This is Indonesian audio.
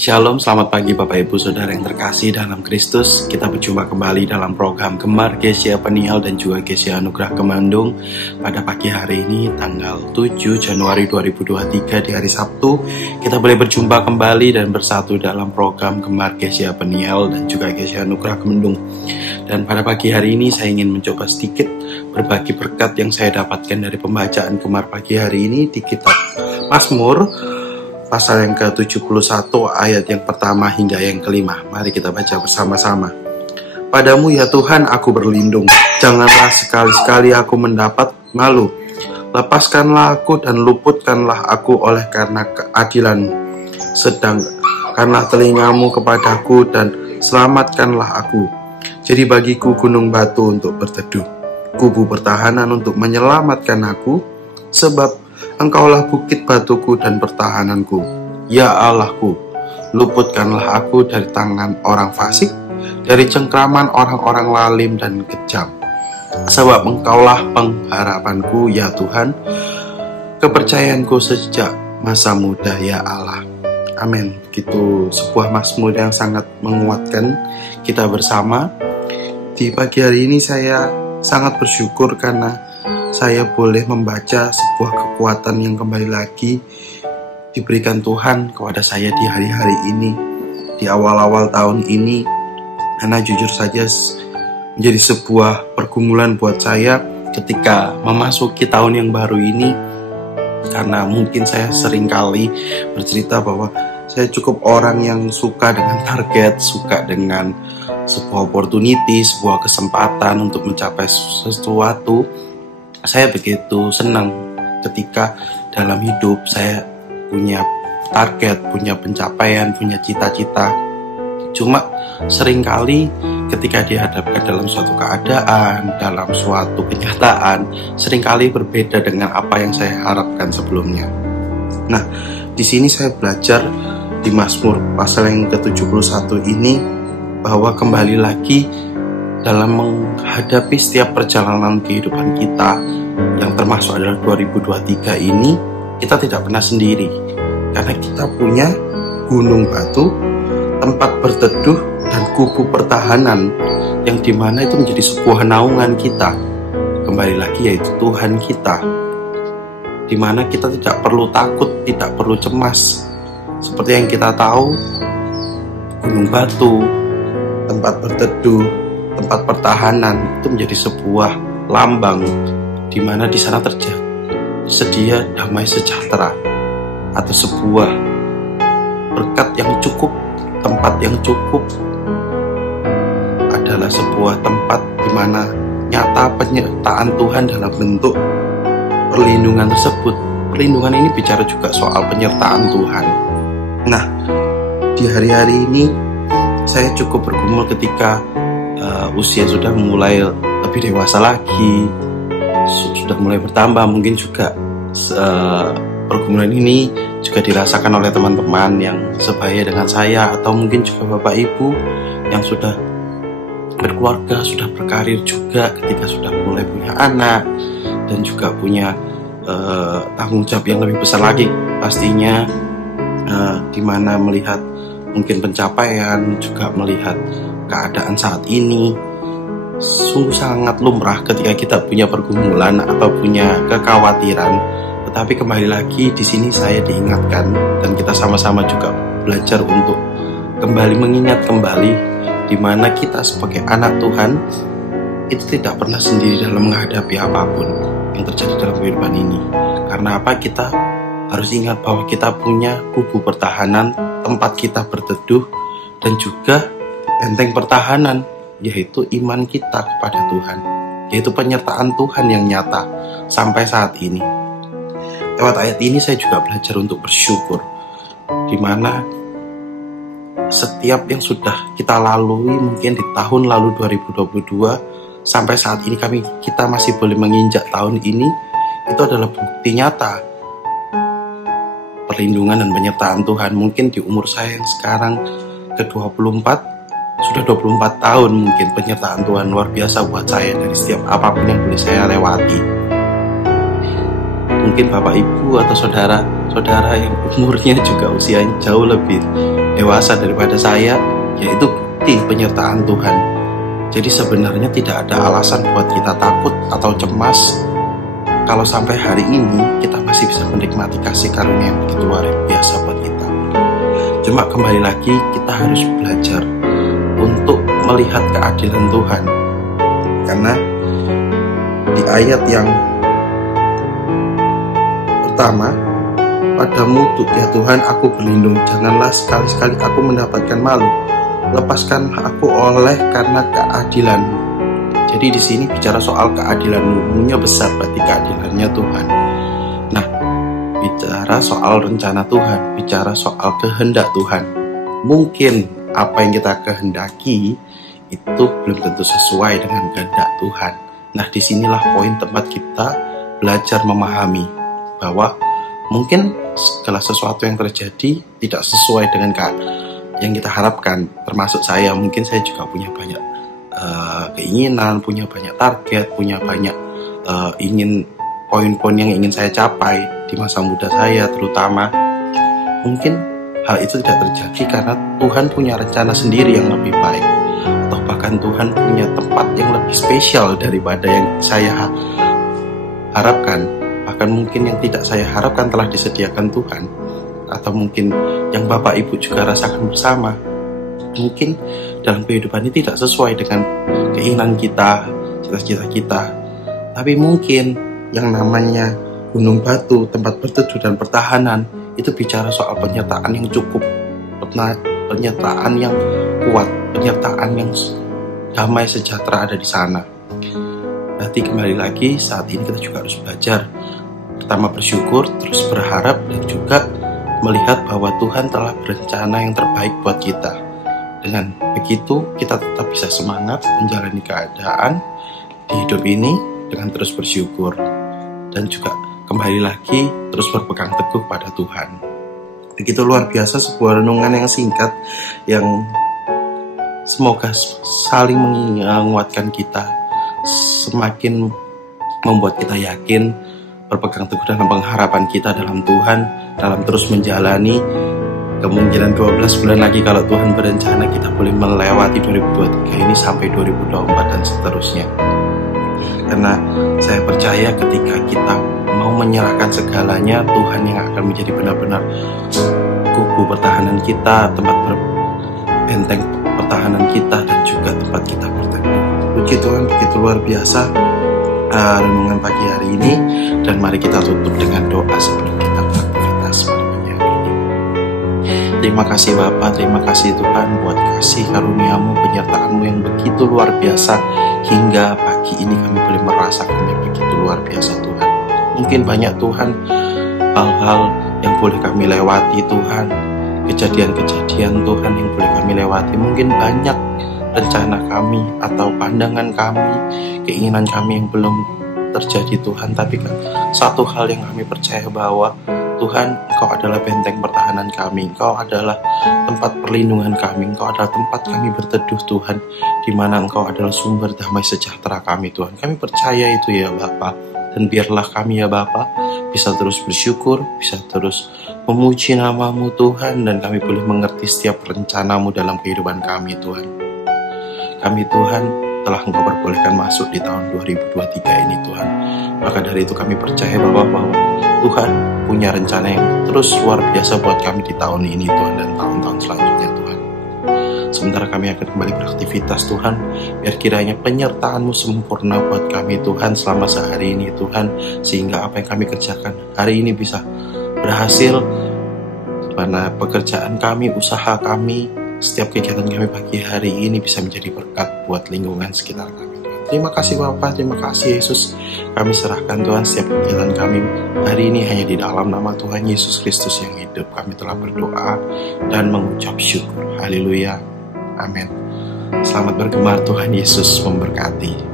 Shalom, selamat pagi Bapak Ibu Saudara yang terkasih dalam Kristus. Kita berjumpa kembali dalam program Gemar Gereja Peniel dan juga Gereja Anugerah Kemandung pada pagi hari ini tanggal 7 Januari 2023 di hari Sabtu. Kita boleh berjumpa kembali dan bersatu dalam program Gemar Gereja Peniel dan juga Gereja Anugerah Kemandung. Dan pada pagi hari ini saya ingin mencoba sedikit berbagi berkat yang saya dapatkan dari pembacaan Gemar pagi hari ini di kitab Mazmur pasal yang ke-71 ayat yang pertama hingga yang kelima. Mari kita baca bersama-sama. Padamu ya Tuhan aku berlindung, janganlah sekali-sekali aku mendapat malu. Lepaskanlah aku dan luputkanlah aku oleh karena keadilan-Mu. Sedangkanlah telingamu kepadaku dan selamatkanlah aku. Jadi bagiku gunung batu untuk berteduh, kubu pertahanan untuk menyelamatkan aku, sebab Engkaulah bukit batuku dan pertahananku, ya Allahku. Luputkanlah aku dari tangan orang fasik, dari cengkraman orang-orang lalim dan kejam. Sebab Engkaulah pengharapanku, ya Tuhan, kepercayaanku sejak masa muda, ya Allah. Amin. Itu sebuah mazmur yang sangat menguatkan kita bersama. Di pagi hari ini saya sangat bersyukur karena saya boleh membaca sebuah kekuatan yang kembali lagi diberikan Tuhan kepada saya di hari-hari ini, di awal-awal tahun ini. Karena jujur saja menjadi sebuah pergumulan buat saya ketika memasuki tahun yang baru ini. Karena mungkin saya seringkali bercerita bahwa saya cukup orang yang suka dengan target, suka dengan sebuah opportunity, sebuah kesempatan untuk mencapai sesuatu. Saya begitu senang ketika dalam hidup saya punya target, punya pencapaian, punya cita-cita. Cuma seringkali ketika dihadapkan dalam suatu keadaan, dalam suatu kenyataan, seringkali berbeda dengan apa yang saya harapkan sebelumnya. Nah, di sini saya belajar di Mazmur pasal yang ke-71 ini bahwa kembali lagi dalam menghadapi setiap perjalanan kehidupan kita yang termasuk adalah 2023 ini, kita tidak pernah sendiri karena kita punya gunung batu, tempat berteduh, dan kubu pertahanan yang dimana itu menjadi sebuah naungan kita. Kembali lagi yaitu Tuhan kita, dimana kita tidak perlu takut, tidak perlu cemas. Seperti yang kita tahu, gunung batu, tempat berteduh, tempat pertahanan itu menjadi sebuah lambang di mana di sana tersedia damai sejahtera atau sebuah berkat yang cukup, tempat yang cukup adalah sebuah tempat di mana nyata penyertaan Tuhan dalam bentuk perlindungan tersebut. Perlindungan ini bicara juga soal penyertaan Tuhan. Nah, di hari-hari ini saya cukup bergumul ketika usia sudah mulai lebih dewasa lagi, sudah mulai bertambah. Mungkin juga pergumulan ini juga dirasakan oleh teman-teman yang sebaya dengan saya, atau mungkin juga Bapak Ibu yang sudah berkeluarga, sudah berkarir juga, ketika sudah mulai punya anak dan juga punya tanggung jawab yang lebih besar lagi pastinya, di mana melihat mungkin pencapaian, juga melihat keadaan saat ini. Sungguh sangat lumrah ketika kita punya pergumulan atau punya kekhawatiran. Tetapi kembali lagi di sini saya diingatkan dan kita sama-sama juga belajar untuk kembali mengingat kembali di mana kita sebagai anak Tuhan itu tidak pernah sendiri dalam menghadapi apapun yang terjadi dalam kehidupan ini. Karena apa? Kita harus ingat bahwa kita punya kubu pertahanan, tempat kita berteduh, dan juga benteng pertahanan, yaitu iman kita kepada Tuhan, yaitu penyertaan Tuhan yang nyata sampai saat ini. Lewat ayat ini saya juga belajar untuk bersyukur, di mana setiap yang sudah kita lalui mungkin di tahun lalu 2022 sampai saat ini kita masih boleh menginjak tahun ini, itu adalah bukti nyata perlindungan dan penyertaan Tuhan. Mungkin di umur saya yang sekarang ke-24, sudah 24 tahun mungkin penyertaan Tuhan luar biasa buat saya dari setiap apapun yang boleh saya lewati. Mungkin Bapak Ibu atau Saudara saudara yang umurnya juga usianya jauh lebih dewasa daripada saya, yaitu bukti penyertaan Tuhan. Jadi sebenarnya tidak ada alasan buat kita takut atau cemas kalau sampai hari ini kita masih bisa menikmati kasih karunia yang begitu luar biasa buat kita. Cuma kembali lagi kita harus belajar untuk melihat keadilan Tuhan. Karena di ayat yang pertama, padamu ya Tuhan aku berlindung, janganlah sekali-sekali aku mendapatkan malu, lepaskan aku oleh karena keadilan-Mu. Jadi di sini bicara soal keadilan-Mu, Mu-nya besar berarti keadilannya Tuhan. Nah, bicara soal rencana Tuhan, bicara soal kehendak Tuhan. Mungkin apa yang kita kehendaki itu belum tentu sesuai dengan kehendak Tuhan. Nah, disinilah poin tempat kita belajar memahami bahwa mungkin segala sesuatu yang terjadi tidak sesuai dengan yang kita harapkan. Termasuk saya, mungkin saya juga punya banyak keinginan, punya banyak target, punya banyak ingin poin-poin yang ingin saya capai di masa muda saya terutama. Mungkin hal itu tidak terjadi karena Tuhan punya rencana sendiri yang lebih baik, atau bahkan Tuhan punya tempat yang lebih spesial daripada yang saya harapkan. Bahkan mungkin yang tidak saya harapkan telah disediakan Tuhan, atau mungkin yang Bapak Ibu juga rasakan bersama. Mungkin dalam kehidupan ini tidak sesuai dengan keinginan kita, cita-cita kita. Tapi mungkin yang namanya gunung batu, tempat berteduh dan pertahanan, itu bicara soal penyertaan yang cukup, penyertaan yang kuat, penyertaan yang damai sejahtera ada di sana. Berarti kembali lagi saat ini kita juga harus belajar. Pertama bersyukur, terus berharap, dan juga melihat bahwa Tuhan telah berencana yang terbaik buat kita. Dengan begitu kita tetap bisa semangat menjalani keadaan di hidup ini dengan terus bersyukur, dan juga kembali lagi terus berpegang teguh pada Tuhan. Begitu luar biasa sebuah renungan yang singkat yang semoga saling menguatkan kita, semakin membuat kita yakin, berpegang teguh dalam pengharapan kita dalam Tuhan, dalam terus menjalani. Kemungkinan 12 bulan lagi kalau Tuhan berencana kita boleh melewati 2023 ini sampai 2024 dan seterusnya. Karena saya percaya ketika kita mau menyerahkan segalanya, Tuhan yang akan menjadi benar-benar kubu pertahanan kita, tempat benteng pertahanan kita, dan juga tempat kita berteduh. Puji Tuhan, begitu luar biasa renungan pagi hari ini, dan mari kita tutup dengan doa sebelum kita beraktivitas pada pagi hari ini. Terima kasih Bapa, terima kasih Tuhan buat kasih karunia-Mu, penyertaan-Mu yang begitu luar biasa. Hingga pagi ini kami boleh merasakan yang begitu luar biasa Tuhan. Mungkin banyak Tuhan hal-hal yang boleh kami lewati Tuhan, kejadian-kejadian Tuhan yang boleh kami lewati. Mungkin banyak rencana kami atau pandangan kami, keinginan kami yang belum terjadi Tuhan. Tapi kan satu hal yang kami percaya bahwa Tuhan, Engkau adalah benteng pertahanan kami, Engkau adalah tempat perlindungan kami, Engkau adalah tempat kami berteduh Tuhan, di mana Engkau adalah sumber damai sejahtera kami Tuhan. Kami percaya itu ya Bapa, dan biarlah kami ya Bapa bisa terus bersyukur, bisa terus memuji nama-Mu Tuhan, dan kami boleh mengerti setiap rencana-Mu dalam kehidupan kami Tuhan. Kami Tuhan telah Engkau perbolehkan masuk di tahun 2023 ini Tuhan. Maka dari itu kami percaya bahwa Tuhan punya rencana yang terus luar biasa buat kami di tahun ini Tuhan, dan tahun-tahun selanjutnya Tuhan. Sementara kami akan kembali beraktivitas Tuhan, biar kiranya penyertaan-Mu sempurna buat kami Tuhan selama sehari ini Tuhan, sehingga apa yang kami kerjakan hari ini bisa berhasil, karena pekerjaan kami, usaha kami, setiap kegiatan kami pagi hari ini bisa menjadi berkat buat lingkungan sekitar kami. Terima kasih Bapa, terima kasih Yesus. Kami serahkan Tuhan setiap kegiatan kami hari ini hanya di dalam nama Tuhan Yesus Kristus yang hidup. Kami telah berdoa dan mengucap syukur. Haleluya. Amin. Selamat bergema, Tuhan Yesus memberkati.